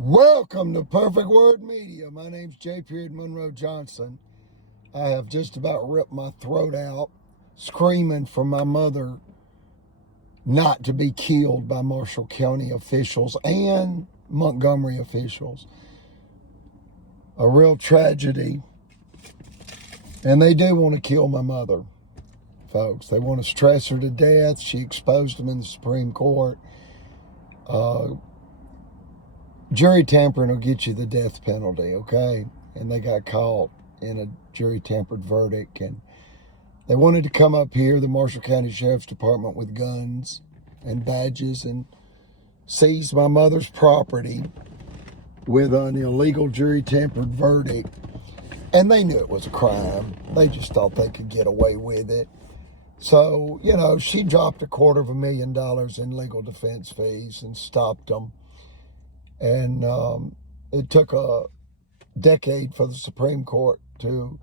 Welcome to Perfect Word Media. My name's J. Monroe Johnson. I have just about ripped my throat out screaming for my mother not to be killed by Marshall County officials and Montgomery officials. A real tragedy. And they do want to kill my mother, folks. They want to stress her to death. She exposed them in the Supreme Court. Jury tampering will get you the death penalty, okay? And they got caught in a jury tampered verdict. And they wanted to come up here, the Marshall County Sheriff's Department, with guns and badges and seize my mother's property with an illegal jury tampered verdict. And they knew it was a crime. They just thought they could get away with it. So, she dropped $250,000 in legal defense fees and stopped them. And it took a decade for the Supreme Court to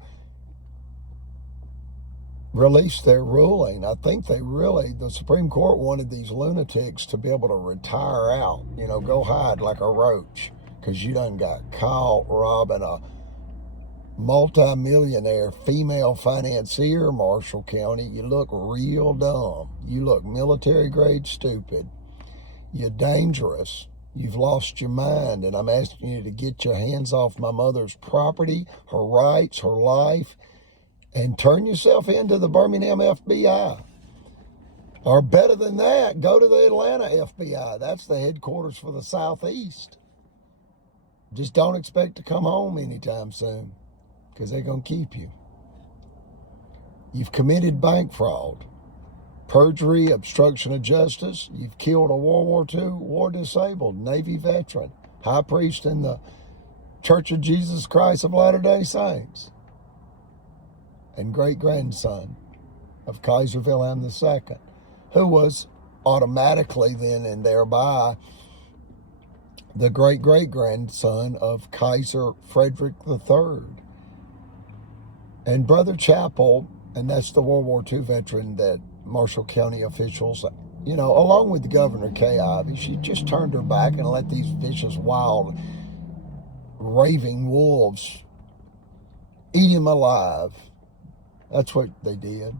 release their ruling. I think the Supreme Court wanted these lunatics to be able to retire out, go hide like a roach, because you done got caught robbing a multi-millionaire female financier, Marshall County. You look real dumb. You look military grade stupid. You're dangerous. You've lost your mind, and I'm asking you to get your hands off my mother's property, her rights, her life, and turn yourself into the Birmingham FBI. Or better than that, go to the Atlanta FBI. That's the headquarters for the Southeast. Just don't expect to come home anytime soon, because they're going to keep you. You've committed bank fraud, perjury, obstruction of justice. You've killed a World War II war-disabled Navy veteran, high priest in the Church of Jesus Christ of Latter-day Saints, and great-grandson of Kaiser Wilhelm II, who was automatically then and thereby the great-great-grandson of Kaiser Frederick III. And Brother Chappell, and that's the World War II veteran that Marshall County officials, along with Governor Kay Ivey, she just turned her back and let these vicious, wild, raving wolves eat him alive. That's what they did.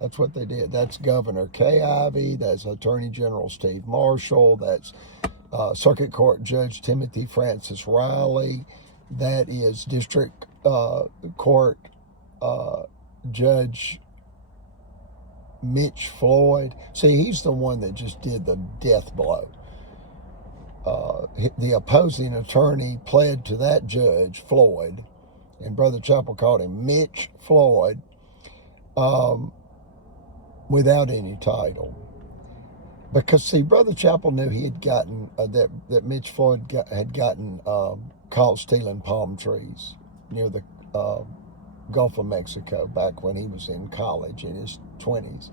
That's Governor Kay Ivey. That's Attorney General Steve Marshall. That's Circuit Court Judge Timothy Francis Riley. That is District Court Judge Mitch Floyd. See, he's the one that just did the death blow. The opposing attorney pled to that judge, Floyd, and Brother Chappell called him Mitch Floyd, without any title. Because, see, Brother Chappell knew he had gotten, that Mitch Floyd had gotten caught stealing palm trees near the Gulf of Mexico back when he was in college in his 20s.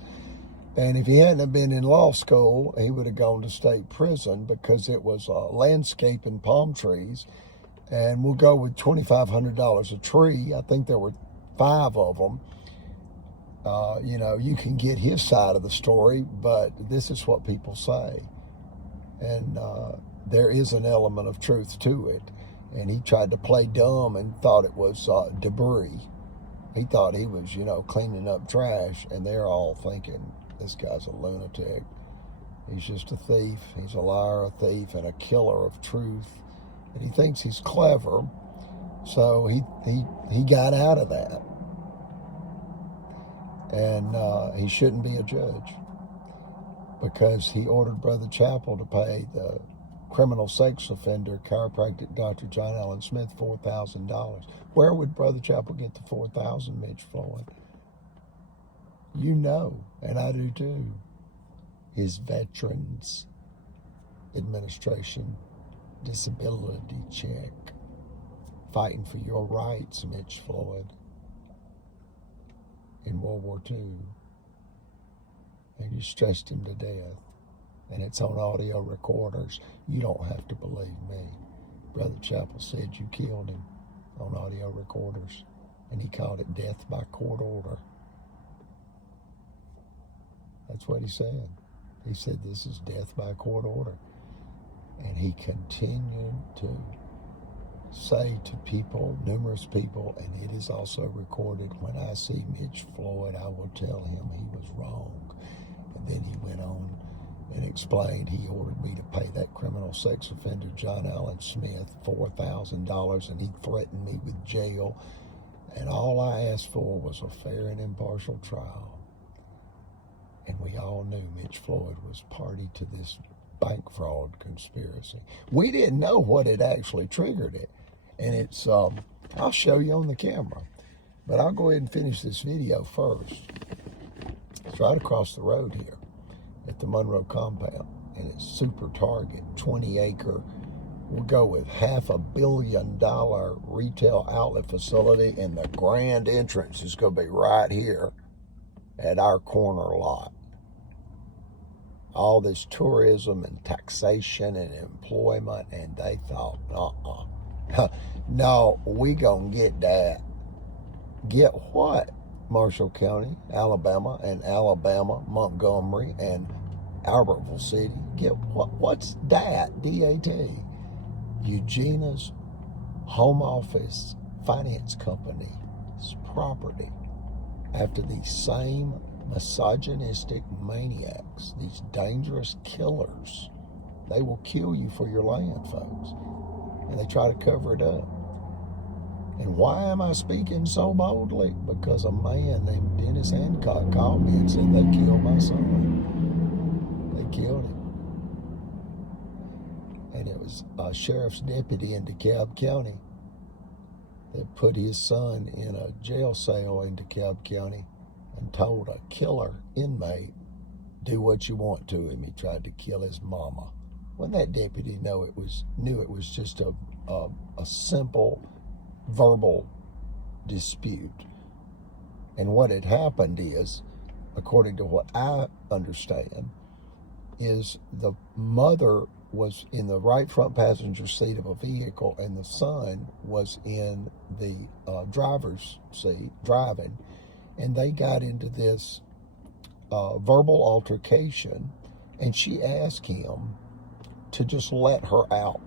And if he hadn't been in law school, he would have gone to state prison, because it was landscaping palm trees. And we'll go with $2,500 a tree. I think there were 5 of them. You can get his side of the story, but this is what people say. And there is an element of truth to it. And he tried to play dumb and thought it was debris. He thought he was, cleaning up trash, and they're all thinking, this guy's a lunatic. He's just a thief. He's a liar, a thief, and a killer of truth. And he thinks he's clever, so he got out of that. And he shouldn't be a judge, because he ordered Brother Chappell to pay the criminal sex offender chiropractic Dr. John Allen Smith $4,000. Where would Brother Chappell get the $4,000, Mitch Floyd? And I do too. His Veterans Administration disability check. Fighting for your rights, Mitch Floyd, in World War II. And you stressed him to death. And it's on audio recorders. You don't have to believe me. Brother Chappell said you killed him on audio recorders, and he called it death by court order. That's what he said. He said this is death by court order. And he continued to say to people, numerous people, and it is also recorded, when I see Mitch Floyd, I will tell him he was wrong. And then he went on and explained he ordered me to pay that criminal sex offender, John Allen Smith, $4,000, and he threatened me with jail. And all I asked for was a fair and impartial trial. And we all knew Mitch Floyd was party to this bank fraud conspiracy. We didn't know what had actually triggered it. And it's, I'll show you on the camera. But I'll go ahead and finish this video first. It's right across the road here at the Monroe compound. And it's super target, 20-acre. We'll go with $500 million retail outlet facility. And the grand entrance is going to be right here at our corner lot. All this tourism and taxation and employment, and they thought, no, we gonna get that. Get what? Marshall County, Alabama, and Alabama, Montgomery, and Albertville City. Get what? What's that? DAT. Eugenia's home office finance company's property after these same misogynistic maniacs, these dangerous killers. They will kill you for your land, folks. And they try to cover it up. And why am I speaking so boldly? Because a man named Dennis Hancock called me and said they killed my son. They killed him. And it was a sheriff's deputy in DeKalb County that put his son in a jail cell in DeKalb County and told a killer inmate, do what you want to him. He tried to kill his mama. When that deputy knew it was just a simple verbal dispute. And what had happened is, according to what I understand, is the mother was in the right front passenger seat of a vehicle and the son was in the driver's seat driving. And they got into this verbal altercation, and she asked him to just let her out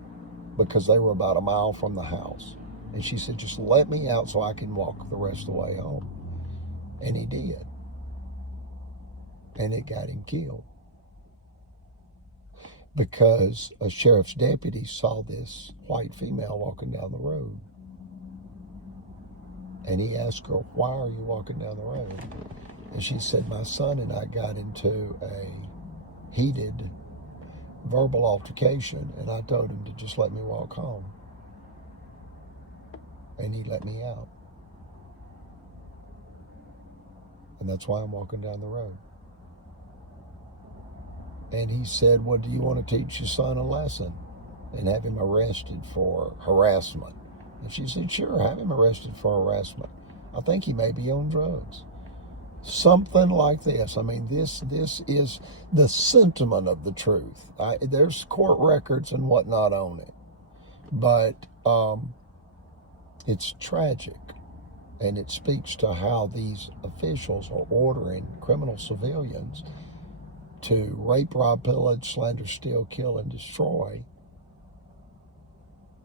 because they were about a mile from the house. And she said, just let me out so I can walk the rest of the way home. And he did. And it got him killed. Because a sheriff's deputy saw this white female walking down the road. And he asked her, why are you walking down the road? And she said, my son and I got into a heated verbal altercation, and I told him to just let me walk home. And he let me out. And that's why I'm walking down the road. And he said, well, do you want to teach your son a lesson and have him arrested for harassment? And she said, sure, have him arrested for harassment. I think he may be on drugs. Something like this. I mean, this is the sentiment of the truth. There's court records and whatnot on it. But it's tragic. And it speaks to how these officials are ordering criminal civilians to rape, rob, pillage, slander, steal, kill, and destroy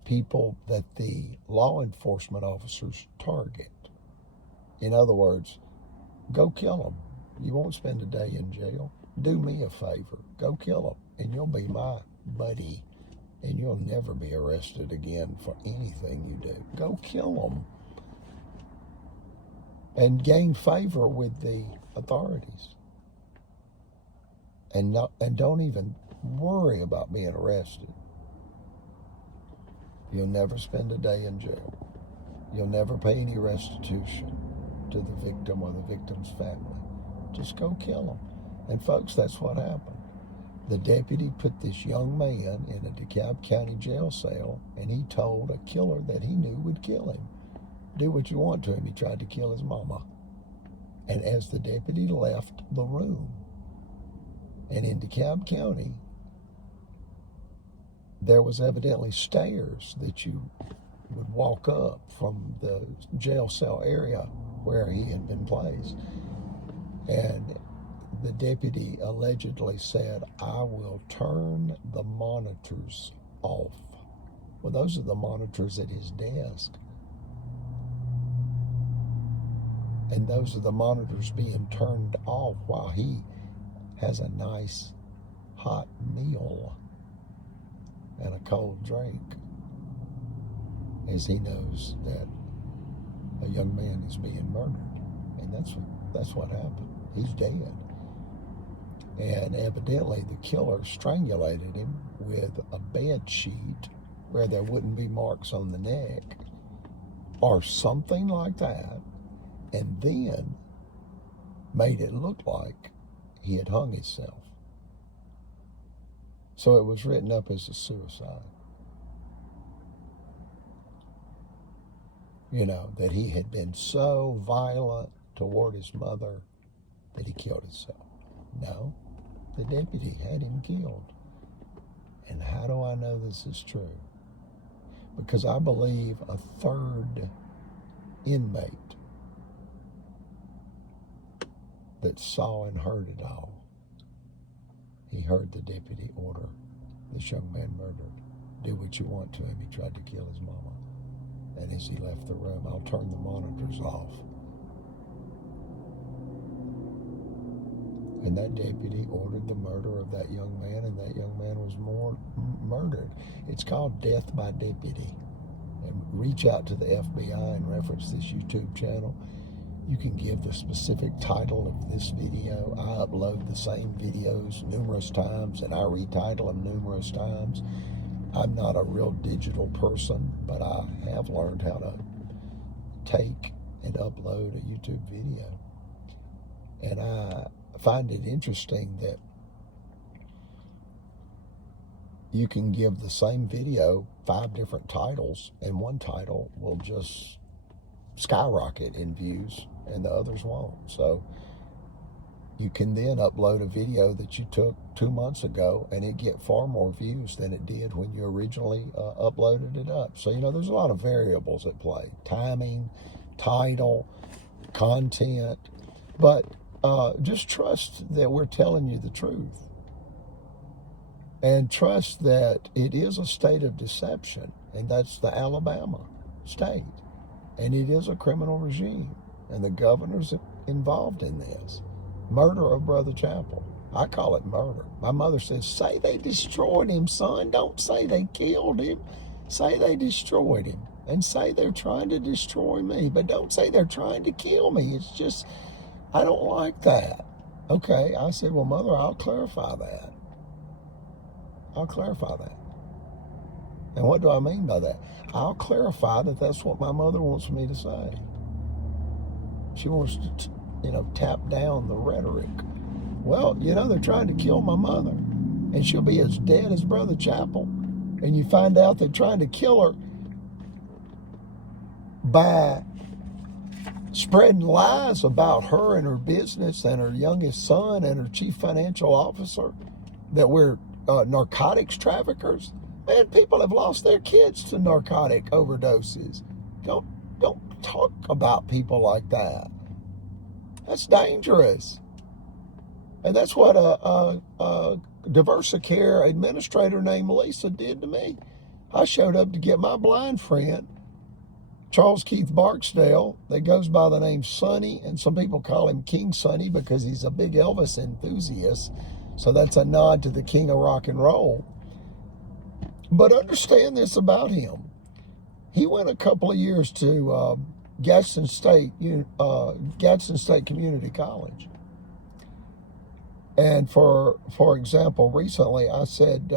people that the law enforcement officers target. In other words, go kill them. You won't spend a day in jail. Do me a favor. Go kill them, and you'll be my buddy, and you'll never be arrested again for anything you do. Go kill them and gain favor with the authorities. And don't even worry about being arrested. You'll never spend a day in jail. You'll never pay any restitution to the victim or the victim's family. Just go kill them. And folks, that's what happened. The deputy put this young man in a DeKalb County jail cell, and he told a killer that he knew would kill him. Do what you want to him. He tried to kill his mama. And as the deputy left the room, and in DeKalb County, there was evidently stairs that you would walk up from the jail cell area where he had been placed. And the deputy allegedly said, I will turn the monitors off. Well, those are the monitors at his desk. And those are the monitors being turned off while he has a nice hot meal and a cold drink, as he knows that a young man is being murdered. And that's what happened. He's dead. And evidently the killer strangulated him with a bed sheet where there wouldn't be marks on the neck or something like that, and then made it look like he had hung himself. So it was written up as a suicide. You know, that he had been so violent toward his mother that he killed himself. No, the deputy had him killed. And how do I know this is true? Because I believe a third inmate that saw and heard it all, he heard the deputy order this young man murdered. Do what you want to him. He tried to kill his mama. And as he left the room, I'll turn the monitors off. And that deputy ordered the murder of that young man, and that young man was murdered. It's called Death by Deputy. And reach out to the FBI and reference this YouTube channel. You can give the specific title of this video. I upload the same videos numerous times, and I retitle them numerous times. I'm not a real digital person, but I have learned how to take and upload a YouTube video. And I find it interesting that you can give the same video 5 different titles, and one title will just skyrocket in views and the others won't. So you can then upload a video that you took 2 months ago and it get far more views than it did when you originally uploaded it up. So, you know, there's a lot of variables at play. Timing, title, content. But just trust that we're telling you the truth. And trust that it is a state of deception. And that's the Alabama state. And it is a criminal regime. And the governor's involved in this. Murder of Brother Chapel. I call it murder. My mother says, say they destroyed him, son. Don't say they killed him. Say they destroyed him. And say they're trying to destroy me. But don't say they're trying to kill me. It's just, I don't like that. Okay, I said, well, Mother, I'll clarify that. I'll clarify that. And what do I mean by that? I'll clarify that that's what my mother wants me to say. She wants to, tap down the rhetoric. Well, they're trying to kill my mother, and she'll be as dead as Brother Chapel. And you find out they're trying to kill her by spreading lies about her and her business and her youngest son and her chief financial officer, that we're narcotics traffickers. Man, people have lost their kids to narcotic overdoses. Don't talk about people like that. That's dangerous. And that's what a Diversicare administrator named Lisa did to me. I showed up to get my blind friend, Charles Keith Barksdale, that goes by the name Sonny, and some people call him King Sonny because he's a big Elvis enthusiast. So that's a nod to the king of rock and roll. But understand this about him. He went a couple of years to Gadsden State Community College. And for example, recently I said,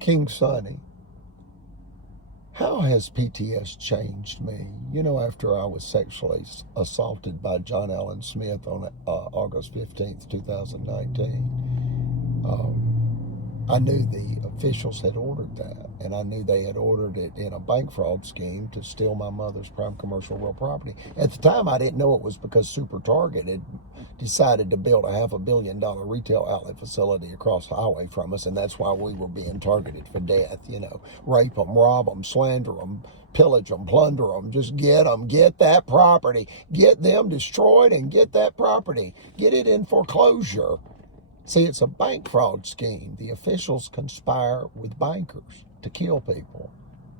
King Sonny, how has PTS changed me? After I was sexually assaulted by John Allen Smith on August 15th, 2019, I knew the officials had ordered that, and I knew they had ordered it in a bank fraud scheme to steal my mother's prime commercial real property. At the time, I didn't know it was because Super Target had decided to build a $500 million retail outlet facility across the highway from us, and that's why we were being targeted for death. Rape them, rob them, slander them, pillage them, plunder them, just get them, get that property, get them destroyed and get that property, get it in foreclosure. See, it's a bank fraud scheme. The officials conspire with bankers to kill people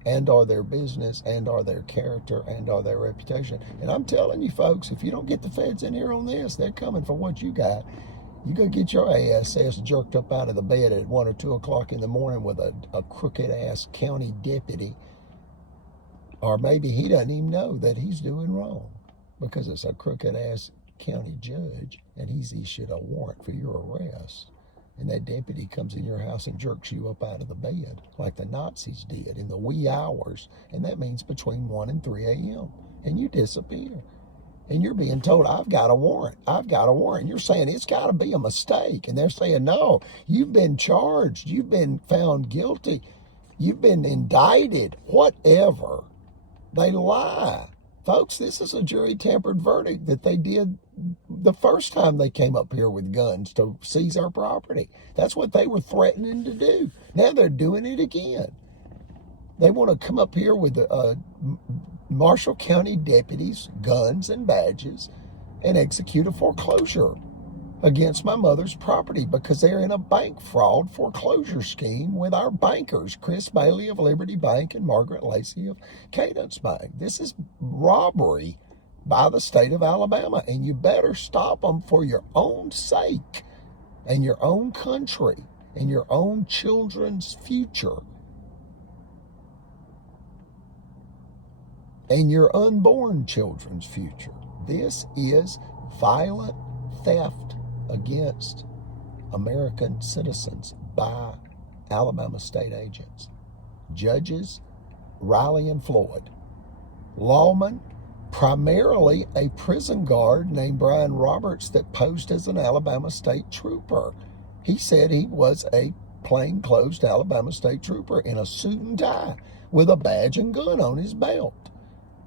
and or their business and or their character and or their reputation. And I'm telling you folks, if you don't get the feds in here on this, they're coming for what you got. You go get your ass jerked up out of the bed at 1 or 2 o'clock in the morning with a crooked ass county deputy. Or maybe he doesn't even know that he's doing wrong because it's a crooked ass county judge and he's issued a warrant for your arrest. And that deputy comes in your house and jerks you up out of the bed like the Nazis did in the wee hours. And that means between 1 and 3 a.m. And you disappear. And you're being told, I've got a warrant. I've got a warrant. You're saying it's got to be a mistake. And they're saying, no, you've been charged. You've been found guilty. You've been indicted. Whatever. They lie. Folks, this is a jury-tampered verdict that they did the first time they came up here with guns to seize our property. That's what they were threatening to do. Now they're doing it again. They want to come up here with Marshall County deputies, guns and badges, and execute a foreclosure against my mother's property because they're in a bank fraud foreclosure scheme with our bankers, Chris Bailey of Liberty Bank and Margaret Lacey of Cadence Bank. This is robbery by the state of Alabama, and you better stop them for your own sake and your own country and your own children's future and your unborn children's future. This is violent theft against American citizens by Alabama state agents. Judges Riley and Floyd. Lawman, primarily a prison guard named Brian Roberts that posed as an Alabama state trooper. He said he was a plainclothes Alabama state trooper in a suit and tie with a badge and gun on his belt.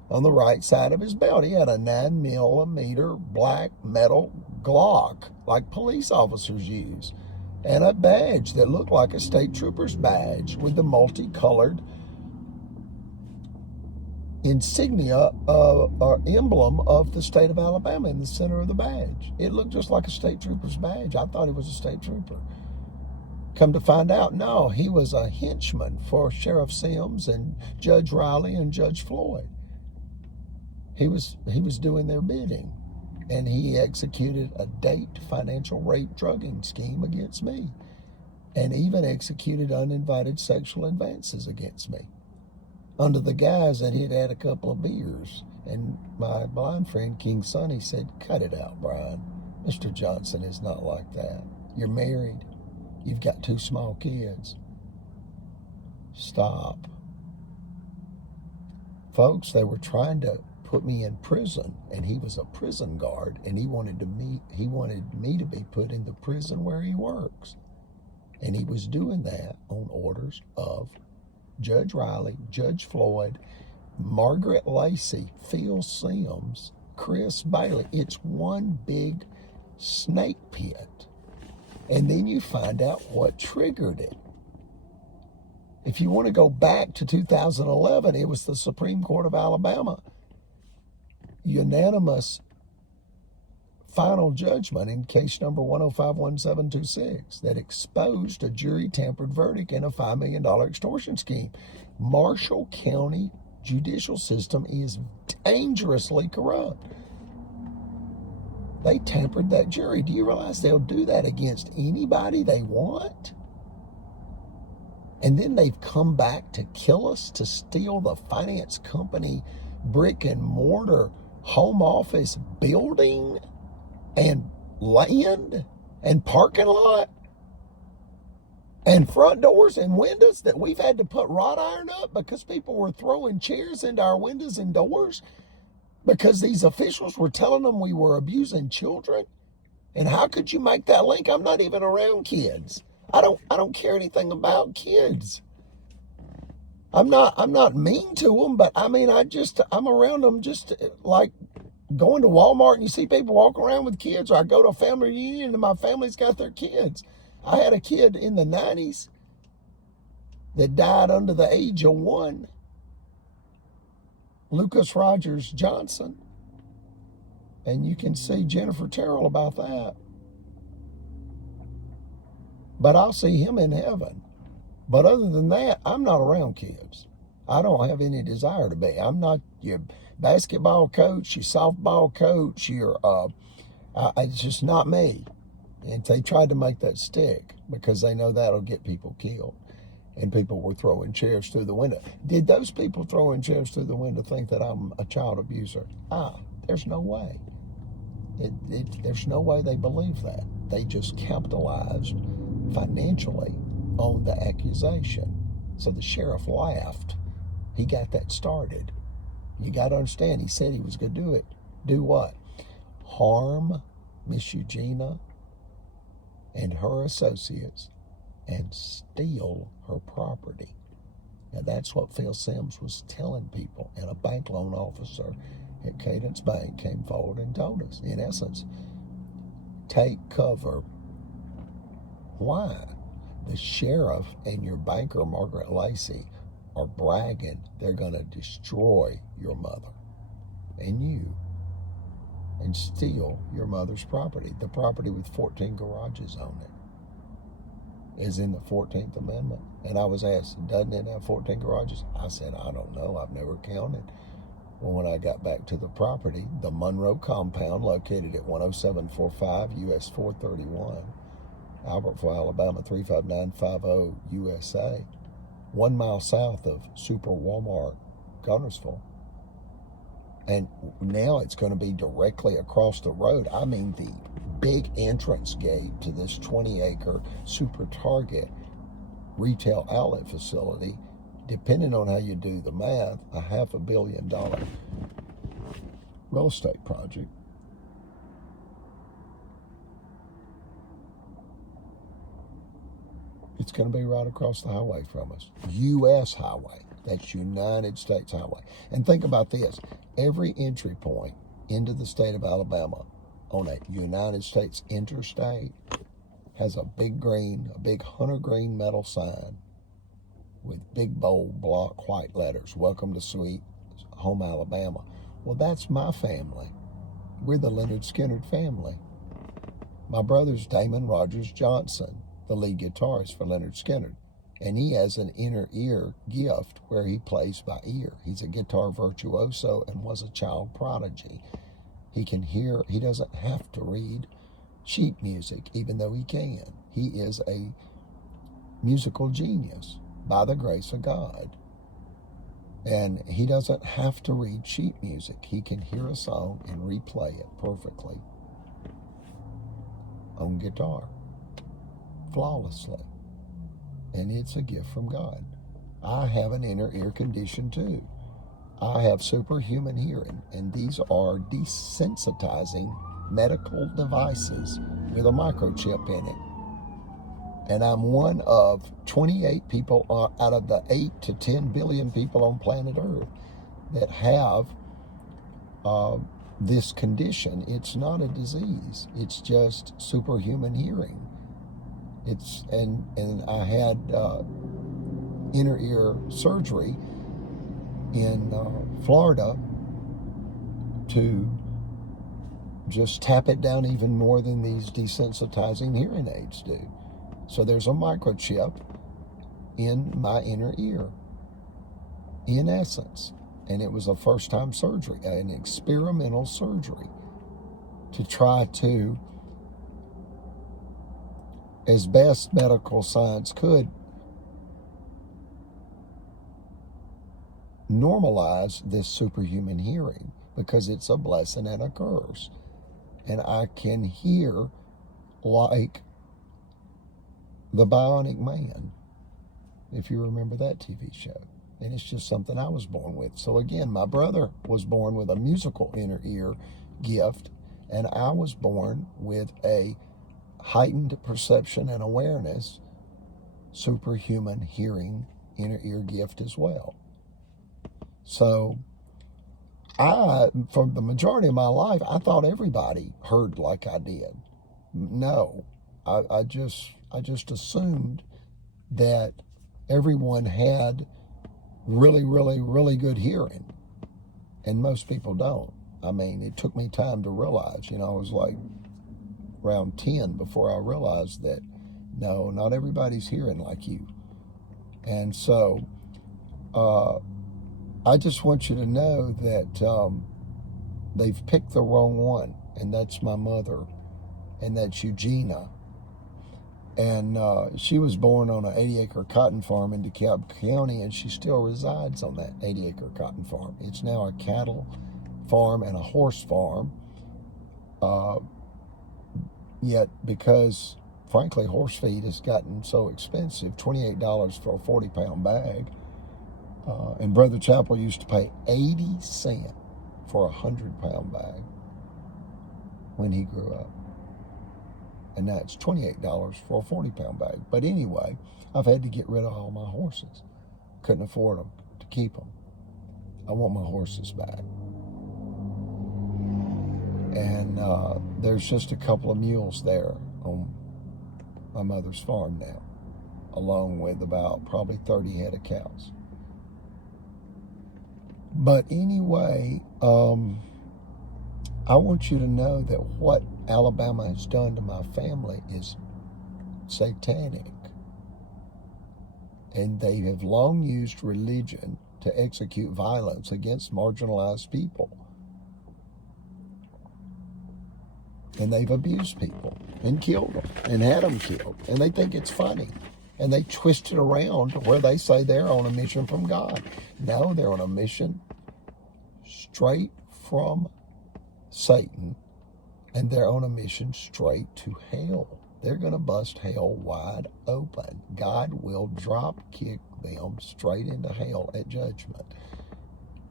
On the right side of his belt, he had a 9mm black metal Glock, like police officers use, and a badge that looked like a state trooper's badge with the multicolored insignia or emblem of the state of Alabama in the center of the badge. It looked just like a state trooper's badge. I thought he was a state trooper. Come to find out, no, he was a henchman for Sheriff Sims and Judge Riley and Judge Floyd. He was doing their bidding, and he executed a date financial rape drugging scheme against me, and even executed uninvited sexual advances against me under the guise that he'd had a couple of beers. And my blind friend, King Sonny, said, cut it out, Brian. Mr. Johnson is not like that. You're married. You've got 2 small kids. Stop. Folks, they were trying to put me in prison, and he was a prison guard, and he wanted me to be put in the prison where he works. And he was doing that on orders of Judge Riley, Judge Floyd, Margaret Lacey, Phil Sims, Chris Bailey. It's one big snake pit. And then you find out what triggered it. If you want to go back to 2011, it was the Supreme Court of Alabama unanimous final judgment in case number 1051726 that exposed a jury tampered verdict in a $5 million extortion scheme. Marshall County judicial system is dangerously corrupt. They tampered that jury. Do you realize they'll do that against anybody they want? And then they've come back to kill us, to steal the finance company brick and mortar home office building and land and parking lot and front doors and windows that we've had to put wrought iron up because people were throwing chairs into our windows and doors because these officials were telling them we were abusing children. And how could you make that link? I'm not even around kids. I don't care anything about kids. I'm not mean to them, but I mean, I'm around them just like going to Walmart and you see people walk around with kids, or I go to a family reunion and my family's got their kids. I had a kid in the 90s that died under the age of 1, Lucas Rogers Johnson. And you can see Jennifer Terrell about that. but I'll see him in heaven. But other than that, I'm not around kids. I don't have any desire to be. I'm not your basketball coach, your softball coach, it's just not me. And they tried to make that stick because they know that'll get people killed. And people were throwing chairs through the window. Did those people throwing chairs through the window think that I'm a child abuser? There's no way. There's no way they believe that. They just capitalized financially on the accusation. So the sheriff laughed. He got that started. You got to understand, he said he was going to do it. Do what? Harm Miss Eugenia and her associates and steal her property. Now that's what Phil Sims was telling people, and a bank loan officer at Cadence Bank came forward and told us, in essence, take cover. Why? The sheriff and your banker, Margaret Lacey, are bragging they're going to destroy your mother and you and steal your mother's property. The property with 14 garages on it is in the 14th Amendment. And I was asked, doesn't it have 14 garages? I said, I don't know. I've never counted. Well, when I got back to the property, the Monroe compound, located at 10745 US 431, Albertville, Alabama 35950 USA, 1 mile south of Super Walmart, Gunnersville. And now it's going to be directly across the road. I mean, the big entrance gate to this 20-acre Super Target retail outlet facility, depending on how you do the math, a $500 million real estate project. It's going to be right across the highway from us. U.S. highway. That's United States highway. And think about this. Every entry point into the state of Alabama on a United States interstate has a big hunter green metal sign with big bold block white letters, welcome to Sweet Home Alabama. Well, that's my family. We're the Leonard Skinner family. My brother's Damon Rogers Johnson, the lead guitarist for Leonard Skinner. And he has an inner ear gift where he plays by ear. He's a guitar virtuoso and was a child prodigy. He can hear, he doesn't have to read sheet music, even though he can. He is a musical genius by the grace of God. And he doesn't have to read sheet music. He can hear a song and replay it perfectly on guitar, flawlessly. And it's a gift from God. I have an inner ear condition too. I have superhuman hearing, and these are desensitizing medical devices with a microchip in it. And I'm one of 28 people out of the 8 to 10 billion people on planet Earth that have this condition. It's not a disease. It's just superhuman hearing. And I had inner ear surgery in Florida to just tap it down even more than these desensitizing hearing aids do. So there's a microchip in my inner ear, in essence. And it was a first-time surgery, an experimental surgery to try to, as best medical science could, normalize this superhuman hearing, because it's a blessing and a curse. And I can hear like the Bionic Man, if you remember that TV show. And it's just something I was born with. So again, my brother was born with a musical inner ear gift, and I was born with a heightened perception and awareness, superhuman hearing inner ear gift as well. So for the majority of my life, I thought everybody heard like I did. No, I just assumed that everyone had really, really, really good hearing, and most people don't. I mean, it took me time to realize, I was like around 10 before I realized that No, not everybody's hearing like you. And so I just want you to know that they've picked the wrong one, and that's my mother, and that's Eugenia. And she was born on an 80-acre cotton farm in DeKalb County, and she still resides on that 80-acre cotton farm. It's now a cattle farm and a horse farm. Yet, because, frankly, horse feed has gotten so expensive, $28 for a 40-pound bag, and Brother Chapel used to pay 80 cents for a 100-pound bag when he grew up. And now it's $28 for a 40-pound bag. But anyway, I've had to get rid of all my horses. Couldn't afford them to keep them. I want my horses back. And there's just a couple of mules there on my mother's farm now, along with about probably 30 head of cows. But anyway, I want you to know that what Alabama has done to my family is satanic. And they have long used religion to execute violence against marginalized people. And they've abused people and killed them and had them killed. And they think it's funny. And they twist it around to where they say they're on a mission from God. No, they're on a mission straight from Satan. And they're on a mission straight to hell. They're going to bust hell wide open. God will drop kick them straight into hell at judgment.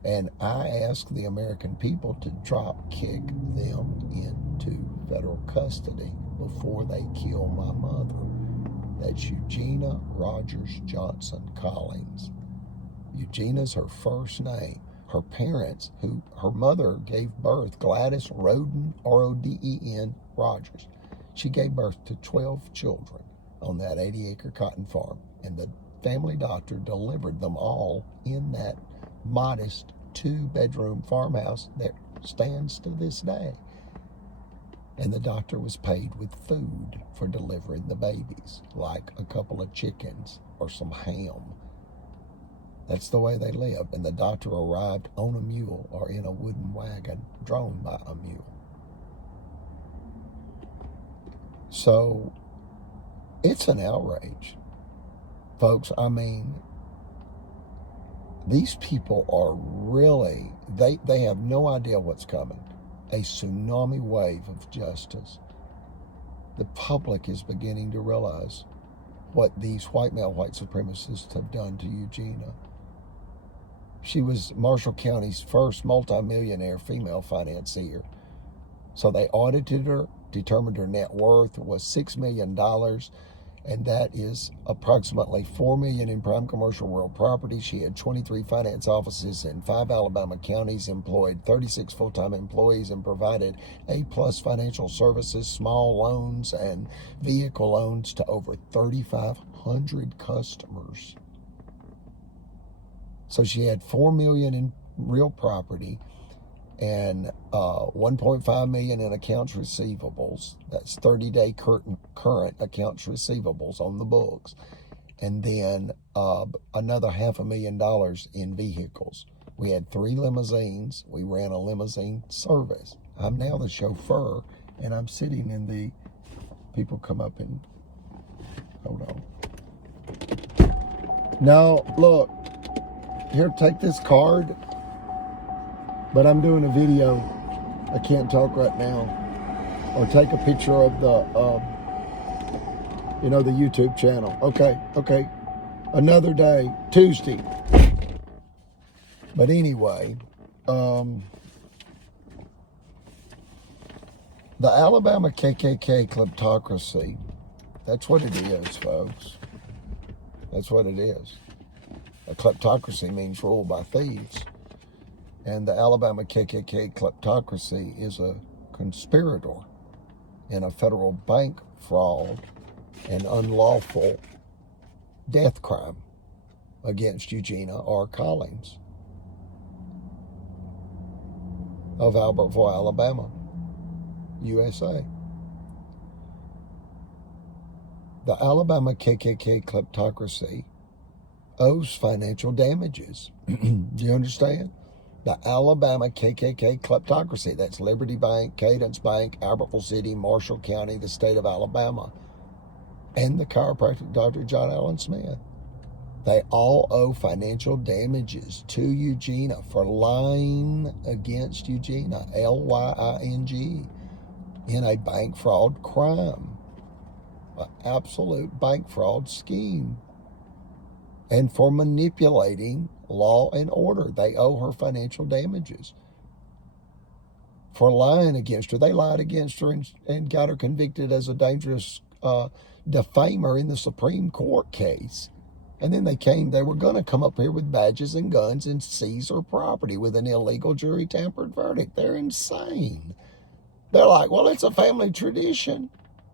And I ask the American people to drop kick them into federal custody before they kill my mother. That's Eugenia Rogers Johnson Collins. Eugenia's her first name. Her parents, who her mother gave birth, Gladys Roden, R-O-D-E-N, Rogers. She gave birth to 12 children on that 80-acre cotton farm. And the family doctor delivered them all in that modest 2-bedroom farmhouse that stands to this day. And the doctor was paid with food for delivering the babies, like a couple of chickens or some ham. That's the way they lived. And the doctor arrived on a mule or in a wooden wagon drawn by a mule. So it's an outrage, folks. I mean, these people are really, they have no idea what's coming. A tsunami wave of justice. The public is beginning to realize what these white male white supremacists have done to Eugenia. She was Marshall County's first multimillionaire female financier. So they audited her, determined her net worth was $6 million, and that is approximately $4 million in prime commercial real property. She had 23 finance offices in 5 Alabama counties, employed 36 full-time employees, and provided A-plus financial services, small loans, and vehicle loans to over 3,500 customers. So she had $4 million in real property and $1.5 million in accounts receivables. That's 30-day current accounts receivables on the books. And then another $500,000 in vehicles. We had 3 limousines. We ran a limousine service. I'm now the chauffeur, and I'm sitting in the, people come up and, hold on. No, look, here, take this card. But I'm doing a video. I can't talk right now. Or take a picture of the, the YouTube channel. Okay. Another day, Tuesday. But anyway, the Alabama KKK kleptocracy, that's what it is, folks. That's what it is. A kleptocracy means ruled by thieves. And the Alabama KKK kleptocracy is a conspirator in a federal bank fraud and unlawful death crime against Eugenia R. Collins of Albertville, Alabama, USA. The Alabama KKK kleptocracy owes financial damages. Do you understand? The Alabama KKK kleptocracy, that's Liberty Bank, Cadence Bank, Albertville City, Marshall County, the state of Alabama, and the chiropractic Dr. John Allen Smith. They all owe financial damages to Eugenia for lying against Eugenia, Lying, in a bank fraud crime, an absolute bank fraud scheme, and for manipulating law and order. They owe her financial damages for lying against her. They lied against her and got her convicted as a dangerous defamer in the Supreme Court case. And then they were going to come up here with badges and guns and seize her property with an illegal jury tampered verdict. They're insane. They're like, well, it's a family tradition.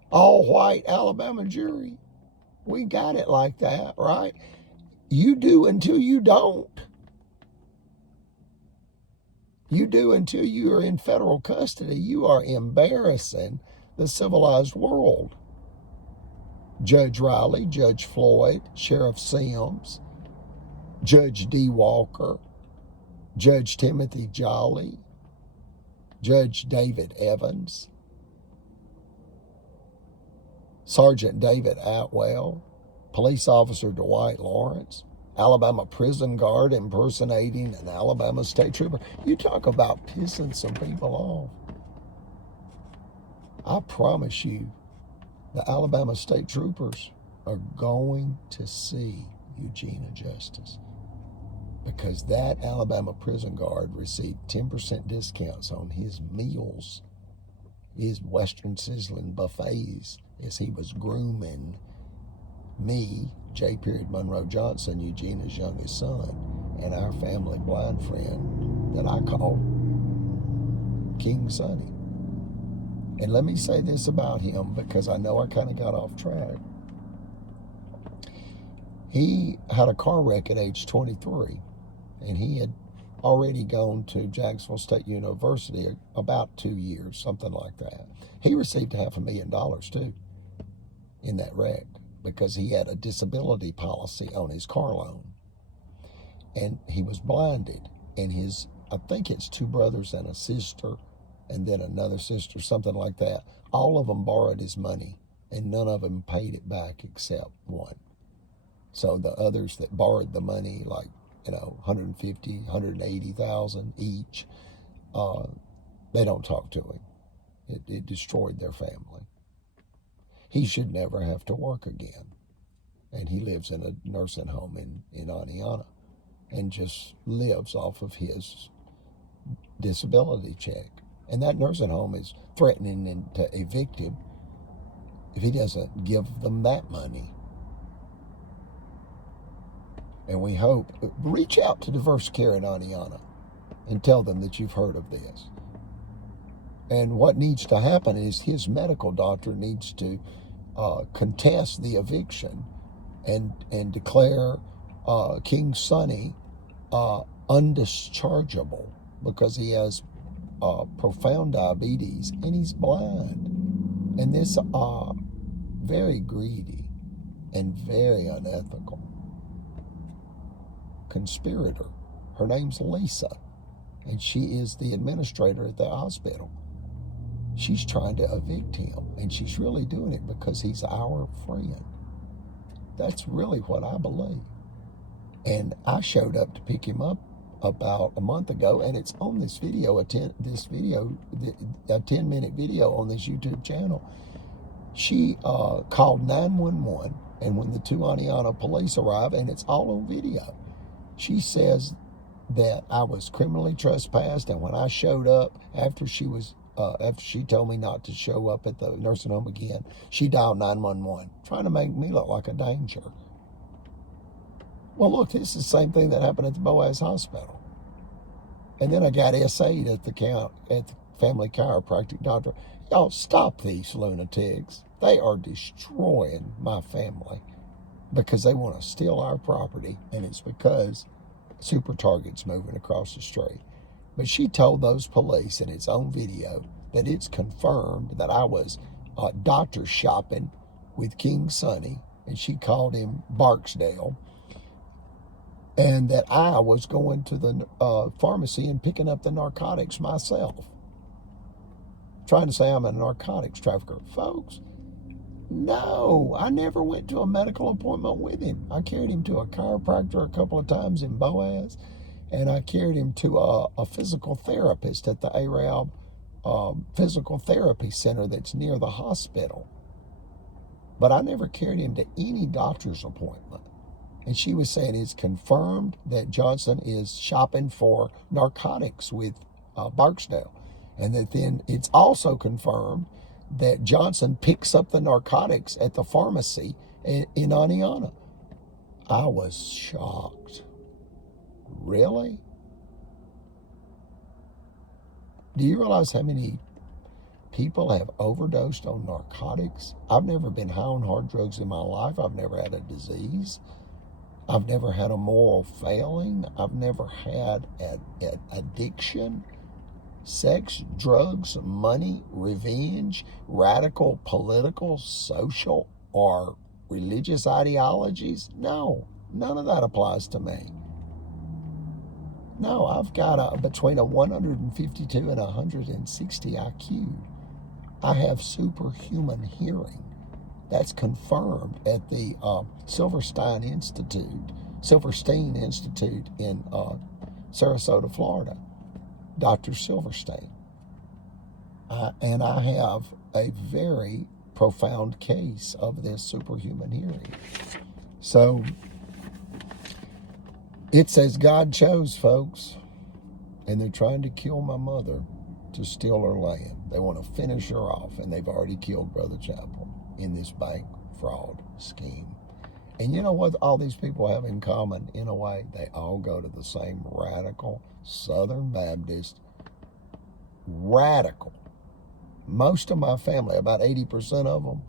All white Alabama jury. We got it like that, right? You do until you don't. You do until you are in federal custody. You are embarrassing the civilized world. Judge Riley, Judge Floyd, Sheriff Sims, Judge D. Walker, Judge Timothy Jolly, Judge David Evans, Sergeant David Atwell, Police Officer Dwight Lawrence, Alabama prison guard impersonating an Alabama state trooper. You talk about pissing some people off. I promise you, the Alabama state troopers are going to see Eugenia justice, because that Alabama prison guard received 10% discounts on his meals, his Western sizzling buffets, as he was grooming me, J. Monroe Johnson, Eugenia's youngest son, and our family blind friend that I call King Sonny. And let me say this about him, because I know I kind of got off track. He had a car wreck at age 23, and he had already gone to Jacksonville State University about 2 years, something like that. He received $500,000 too in that wreck, because he had a disability policy on his car loan. And he was blinded, and I think it's 2 brothers and a sister, and then another sister, something like that. All of them borrowed his money, and none of them paid it back except one. So the others that borrowed the money, like, $150,000, $180,000 each, they don't talk to him. It destroyed their family. He should never have to work again. And he lives in a nursing home in Aniana, and just lives off of his disability check. And that nursing home is threatening to evict him if he doesn't give them that money. And we hope, reach out to Diverse Care in Aniana and tell them that you've heard of this. And what needs to happen is his medical doctor needs to contest the eviction and declare King Sonny undischargeable, because he has profound diabetes and he's blind. And this very greedy and very unethical conspirator, her name's Lisa, and she is the administrator at the hospital. She's trying to evict him, and she's really doing it because he's our friend. That's really what I believe. And I showed up to pick him up about a month ago, and it's on this video, a 10-minute video on this YouTube channel. She called 911, and when the 2 Aniana police arrive, and it's all on video, she says that I was criminally trespassed, and when I showed up after she told me not to show up at the nursing home again, she dialed 911, trying to make me look like a danger. Well, look, this is the same thing that happened at the Boaz Hospital. And then I got SA'd at the family chiropractic doctor. Y'all, stop these lunatics. They are destroying my family because they want to steal our property, and it's because Super Target's moving across the street. But she told those police in its own video that it's confirmed that I was doctor shopping with King Sonny, and she called him Barksdale, and that I was going to the pharmacy and picking up the narcotics myself, trying to say I'm a narcotics trafficker. Folks, no, I never went to a medical appointment with him. I carried him to a chiropractor a couple of times in Boaz, and I carried him to a physical therapist at the Arab Physical Therapy Center that's near the hospital. But I never carried him to any doctor's appointment. And she was saying it's confirmed that Johnson is shopping for narcotics with Barksdale. And that then it's also confirmed that Johnson picks up the narcotics at the pharmacy in Aniana. I was shocked. Really? Do you realize how many people have overdosed on narcotics? I've never been high on hard drugs in my life. I've never had a disease. I've never had a moral failing. I've never had an addiction. Sex, drugs, money, revenge, radical political, social, or religious ideologies. No, none of that applies to me. No, I've got between a 152 and 160 IQ. I have superhuman hearing. That's confirmed at the Silverstein Institute in Sarasota, Florida. Dr. Silverstein. And I have a very profound case of this superhuman hearing. So it's as God chose, folks. And they're trying to kill my mother to steal her land. They want to finish her off, and they've already killed Brother Chapel in this bank fraud scheme. And you know what all these people have in common? In a way, they all go to the same radical Southern Baptist, radical. Most of my family, about 80% of them,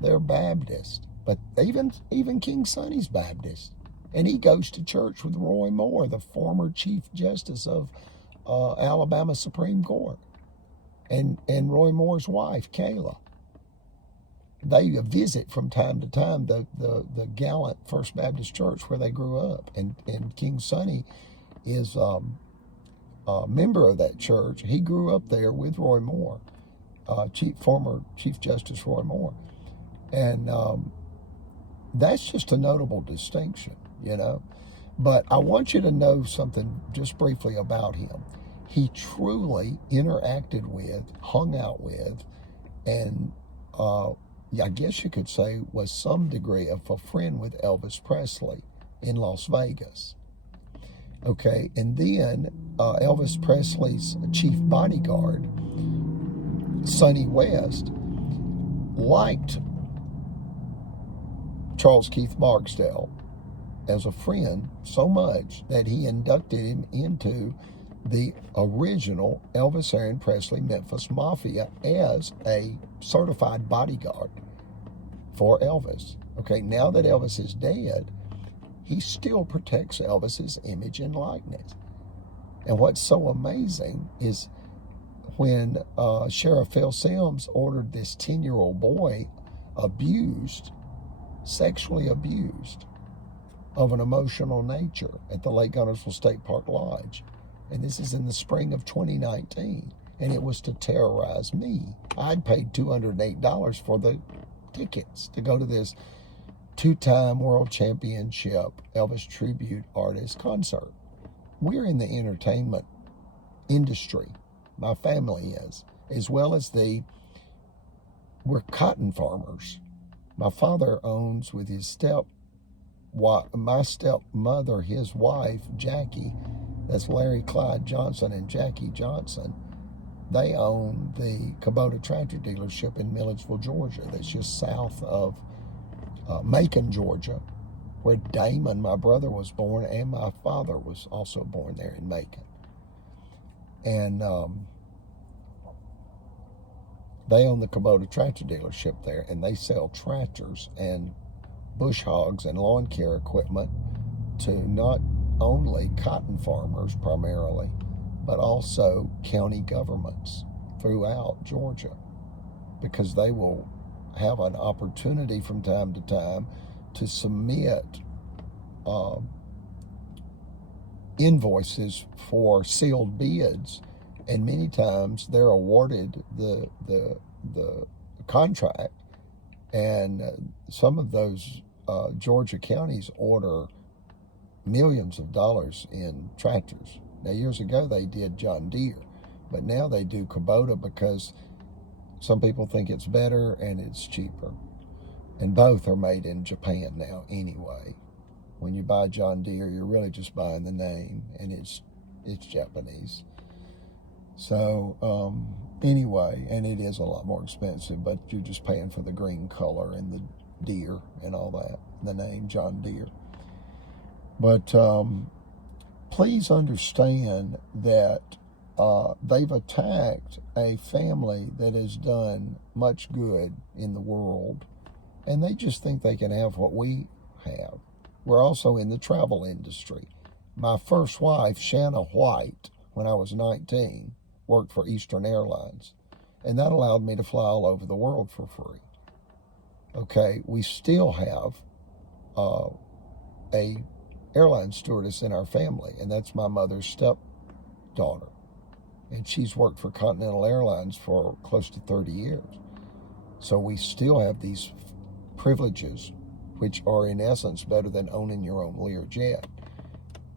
they're Baptist. But even King Sonny's Baptist. And he goes to church with Roy Moore, the former Chief Justice of Alabama Supreme Court, and Roy Moore's wife, Kayla. They visit from time to time the Gallant First Baptist Church where they grew up. And King Sonny is a member of that church. He grew up there with Roy Moore, former Chief Justice Roy Moore. And that's just a notable distinction, you know. But I want you to know something just briefly about him. He truly interacted with, hung out with, and I guess you could say was some degree of a friend with Elvis Presley in Las Vegas. Okay, and then Elvis Presley's chief bodyguard, Sonny West, liked Charles Keith Barksdale as a friend so much that he inducted him into the original Elvis Aaron Presley Memphis Mafia as a certified bodyguard for Elvis. Okay, now that Elvis is dead, he still protects Elvis's image and likeness. And what's so amazing is when Sheriff Phil Sims ordered this 10-year-old boy sexually abused of an emotional nature at the Lake Guntersville State Park Lodge. And this is in the spring of 2019. And it was to terrorize me. I'd paid $208 for the tickets to go to this two-time world championship Elvis tribute artist concert. We're in the entertainment industry. My family is. As well as we're cotton farmers. My father owns with my stepmother, his wife, Jackie, that's Larry Clyde Johnson and Jackie Johnson. They own the Kubota tractor dealership in Milledgeville, Georgia. That's just south of Macon, Georgia, where Damon, my brother, was born, and my father was also born there in Macon. And they own the Kubota tractor dealership there, and they sell tractors and bush hogs and lawn care equipment to not only cotton farmers primarily, but also county governments throughout Georgia, because they will have an opportunity from time to time to submit invoices for sealed bids, and many times they're awarded the contract, and some of those Georgia counties order millions of dollars in tractors. Now, years ago they did John Deere, but now they do Kubota because some people think it's better and it's cheaper. And both are made in Japan now anyway. When you buy John Deere, you're really just buying the name, and it's Japanese. So anyway, and it is a lot more expensive, but you're just paying for the green color and the deer and all that, the name John Deere. But please understand that they've attacked a family that has done much good in the world, and they just think they can have what we have. We're also in the travel industry. My first wife, Shanna White, when I was 19, worked for Eastern Airlines, and that allowed me to fly all over the world for free. Okay, we still have a airline stewardess in our family, and that's my mother's stepdaughter, and she's worked for Continental Airlines for close to 30 years. So we still have these privileges, which are in essence better than owning your own Learjet,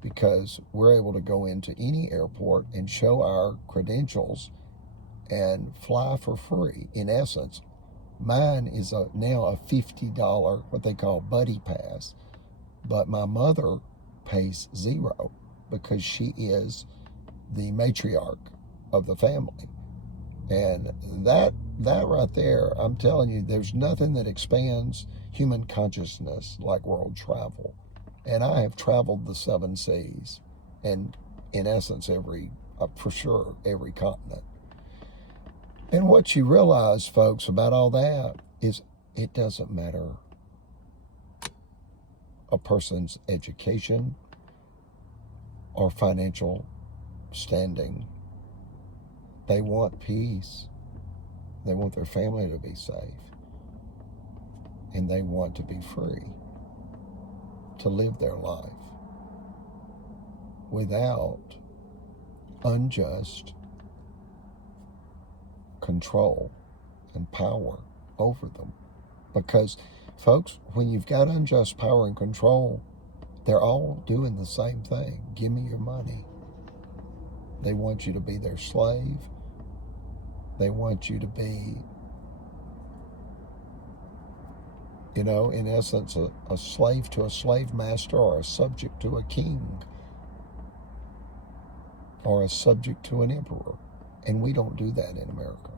because we're able to go into any airport and show our credentials and fly for free. In essence, mine is now a $50, what they call buddy pass, but my mother pays $0 because she is the matriarch of the family. And that right there, I'm telling you, there's nothing that expands human consciousness like world travel. And I have traveled the 7 seas, and in essence, for sure, every continent. And what you realize, folks, about all that is it doesn't matter a person's education or financial standing. They want peace. They want their family to be safe. And they want to be free to live their life without unjust control and power over them. Because, folks, when you've got unjust power and control, they're all doing the same thing. Give me your money. They want you to be their slave. They want you to be, in essence, a slave to a slave master, or a subject to a king, or a subject to an emperor. And we don't do that in America.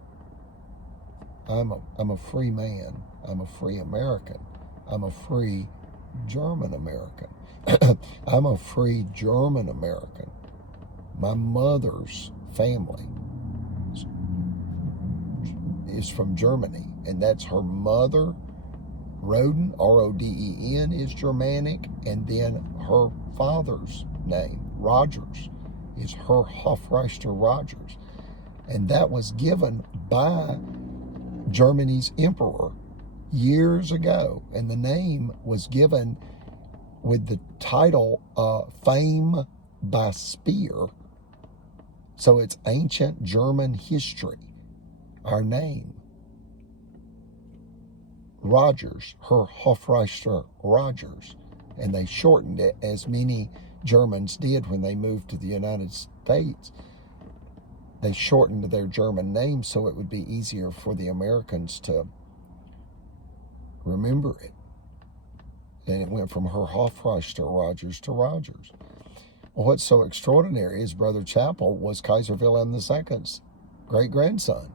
I'm a free man. I'm a free American. I'm a free German American. I'm a free German American. My mother's family is from Germany, and that's her mother. Roden, R-O-D-E-N, is Germanic, and then her father's name, Rogers, is her Hofreister Rogers. And that was given by Germany's emperor years ago, and the name was given with the title Fame by Spear. So it's ancient German history. Our name, Rogers, her Hofreister Rogers, and they shortened it, as many Germans did when they moved to the United States. They shortened their German name so it would be easier for the Americans to remember it. Then it went from her Hofreister Rogers to Rogers. Well, what's so extraordinary is Brother Chappell was Kaiser Wilhelm II's great-grandson.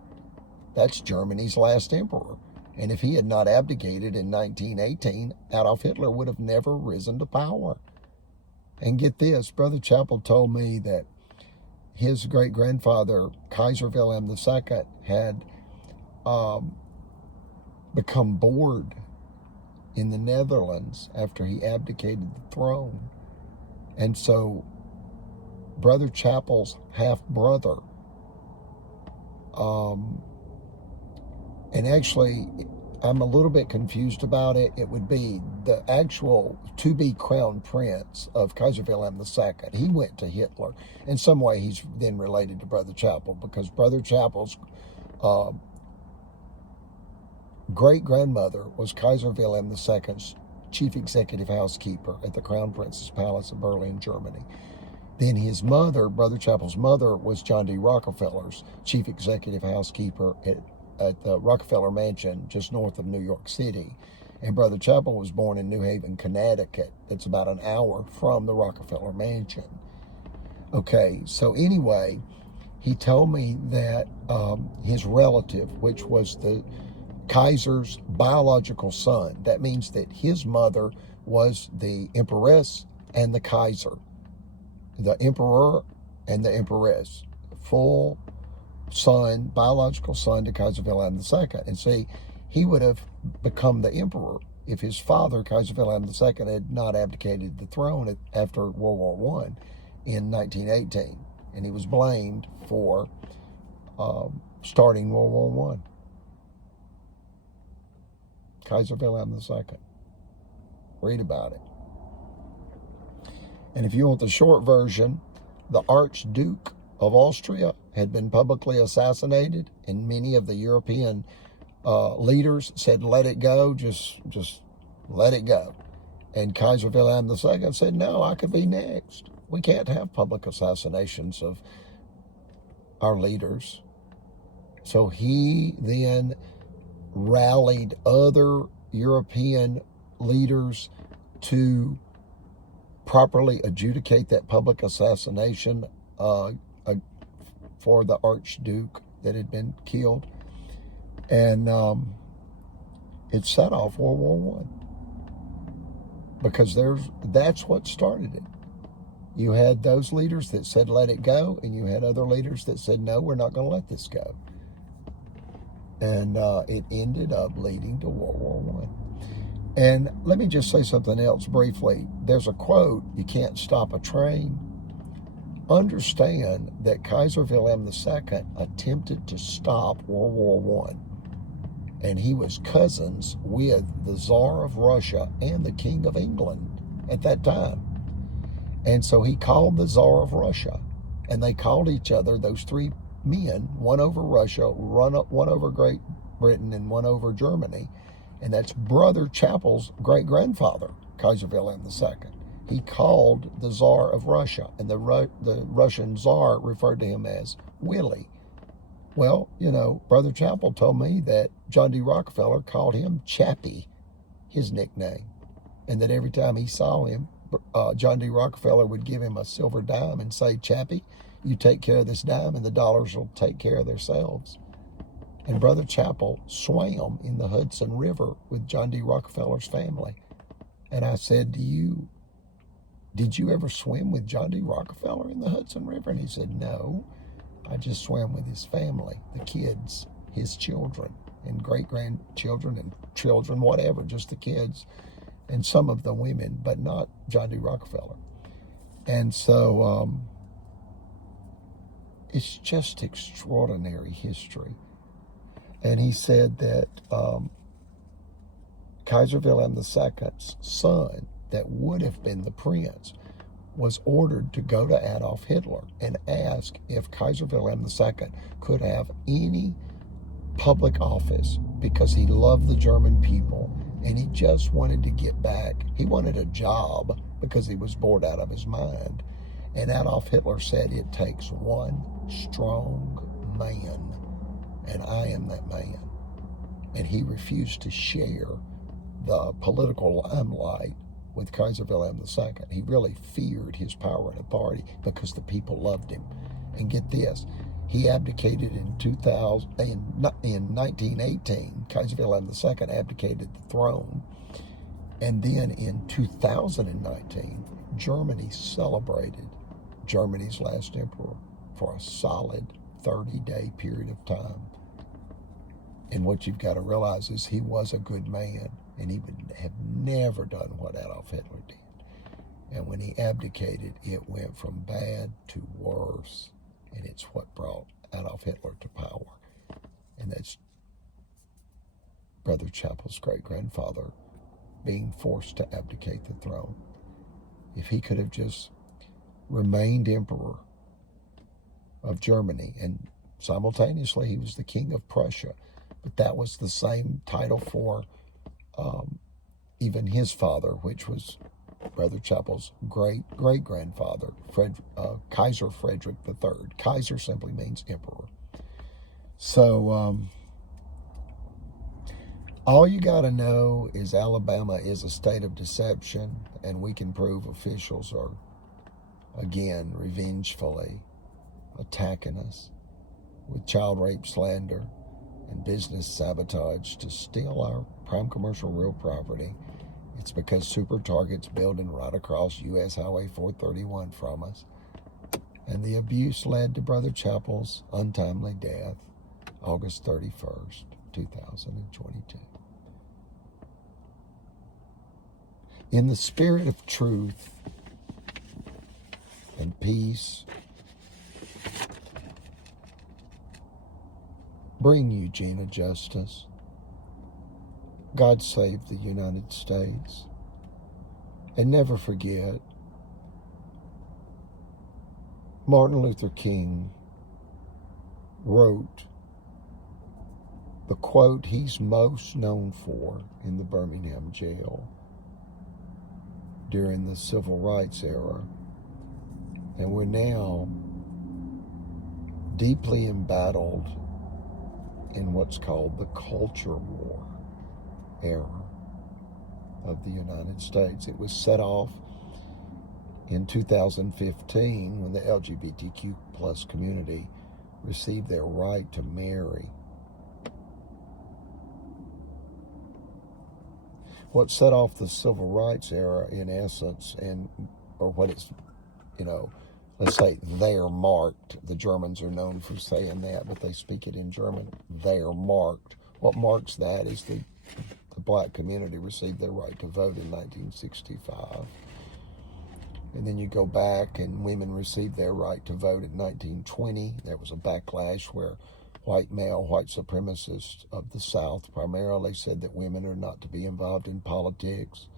That's Germany's last emperor. And if he had not abdicated in 1918, Adolf Hitler would have never risen to power. And get this, Brother Chappell told me that his great-grandfather, Kaiser Wilhelm II, had become bored in the Netherlands after he abdicated the throne. And so Brother Chappell's half-brother, and actually I'm a little bit confused about it. It would be the actual to-be crown prince of Kaiser Wilhelm II. He went to Hitler. In some way, he's then related to Brother Chapel, because Brother Chapel's uh, great-grandmother was Kaiser Wilhelm II's chief executive housekeeper at the Crown Prince's Palace in Berlin, Germany. Then his mother, Brother Chapel's mother, was John D. Rockefeller's chief executive housekeeper at the Rockefeller Mansion just north of New York City. And Brother Chapel was born in New Haven, Connecticut. That's about an hour from the Rockefeller Mansion. Okay, so anyway, he told me that his relative, which was the Kaiser's biological son, that means that his mother was the Empress and the Kaiser, the Emperor and the Empress, full son, biological son to Kaiser Wilhelm II. And see, he would have become the emperor if his father, Kaiser Wilhelm II, had not abdicated the throne after World War I in 1918. And he was blamed for starting World War I. Kaiser Wilhelm II. Read about it. And if you want the short version, the Archduke of Austria had been publicly assassinated, and many of the European leaders said, let it go, just let it go. And Kaiser Wilhelm II said, no, I could be next. We can't have public assassinations of our leaders. So he then rallied other European leaders to properly adjudicate that public assassination for the Archduke that had been killed. And it set off World War I. Because that's what started it. You had those leaders that said, let it go, and you had other leaders that said, no, we're not going to let this go. And it ended up leading to World War I. And let me just say something else briefly. There's a quote, you can't stop a train. Understand that Kaiser Wilhelm II attempted to stop World War I. And he was cousins with the Tsar of Russia and the King of England at that time. And so he called the Tsar of Russia. And they called each other, those three men, one over Russia, one over Great Britain, and one over Germany. And that's Brother Chapel's great-grandfather, Kaiser Wilhelm II. He called the Tsar of Russia, and the Russian Tsar referred to him as Willie. Well, you know, Brother Chapel told me that John D. Rockefeller called him Chappie, his nickname, and that every time he saw him, John D. Rockefeller would give him a silver dime and say, Chappie, you take care of this dime and the dollars will take care of themselves. And Brother Chapel swam in the Hudson River with John D. Rockefeller's family. And I said, did you ever swim with John D. Rockefeller in the Hudson River? And he said, no, I just swam with his family, the kids, his children, and great-grandchildren and children, whatever, just the kids and some of the women, but not John D. Rockefeller. And so it's just extraordinary history. And he said that Kaiser Wilhelm II's son, that would have been the prince, was ordered to go to Adolf Hitler and ask if Kaiser Wilhelm II could have any public office because he loved the German people and he just wanted to get back. He wanted a job because he was bored out of his mind. And Adolf Hitler said, it takes one strong man, and I am that man. And he refused to share the political limelight with Kaiser Wilhelm II. He really feared his power and authority because the people loved him. And get this, he abdicated in 1918. Kaiser Wilhelm II abdicated the throne. And then in 2019, Germany celebrated Germany's last emperor for a solid 30-day period of time. And what you've got to realize is he was a good man, and he would have never done what Adolf Hitler did. And when he abdicated, it went from bad to worse. And it's what brought Adolf Hitler to power. And that's Brother Chappell's great-grandfather being forced to abdicate the throne. If he could have just remained emperor of Germany, and simultaneously he was the king of Prussia, but that was the same title for even his father, which was Brother Chappell's great-grandfather, Kaiser Frederick III. Kaiser simply means emperor. So all you got to know is Alabama is a state of deception, and we can prove officials are, again, revengefully attacking us with child rape, slander, and business sabotage to steal our prime commercial real property. It's because Super Target's building right across U.S. Highway 431 from us. And the abuse led to Brother Chappell's untimely death, August 31st, 2022. In the spirit of truth and peace, bring Eugenia justice. God save the United States. And never forget, Martin Luther King wrote the quote he's most known for in the Birmingham jail during the Civil Rights era. And we're now deeply embattled in what's called the culture war era of the United States. It was set off in 2015 when the LGBTQ plus community received their right to marry. What set off the civil rights era, in essence, or what it's, let's say they're marked. The Germans are known for saying that, but they speak it in German. They're marked. What marks that is the black community received their right to vote in 1965. And then you go back and women received their right to vote in 1920. There was a backlash where white supremacists of the South primarily said that women are not to be involved in politics,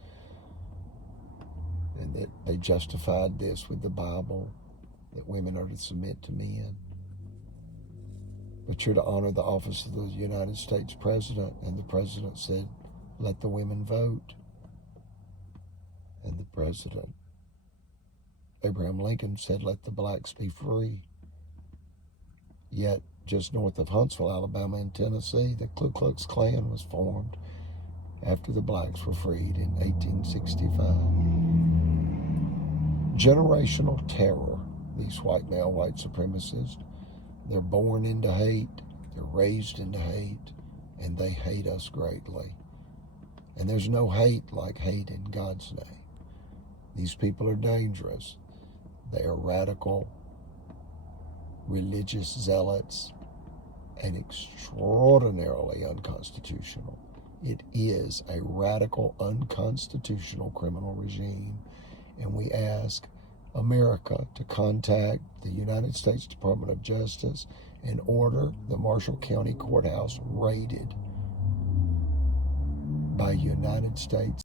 and that they justified this with the Bible, that women are to submit to men. But you're to honor the office of the United States President, and the President said, let the women vote. And the President, Abraham Lincoln, said, let the blacks be free. Yet, just north of Huntsville, Alabama, and Tennessee, the Ku Klux Klan was formed after the blacks were freed in 1865. Generational terror, these white supremacists. They're born into hate, they're raised into hate, and they hate us greatly. And there's no hate like hate in God's name. These people are dangerous. They are radical, religious zealots, and extraordinarily unconstitutional. It is a radical, unconstitutional criminal regime. And we ask America to contact the United States Department of Justice and order the Marshall County Courthouse raided by United States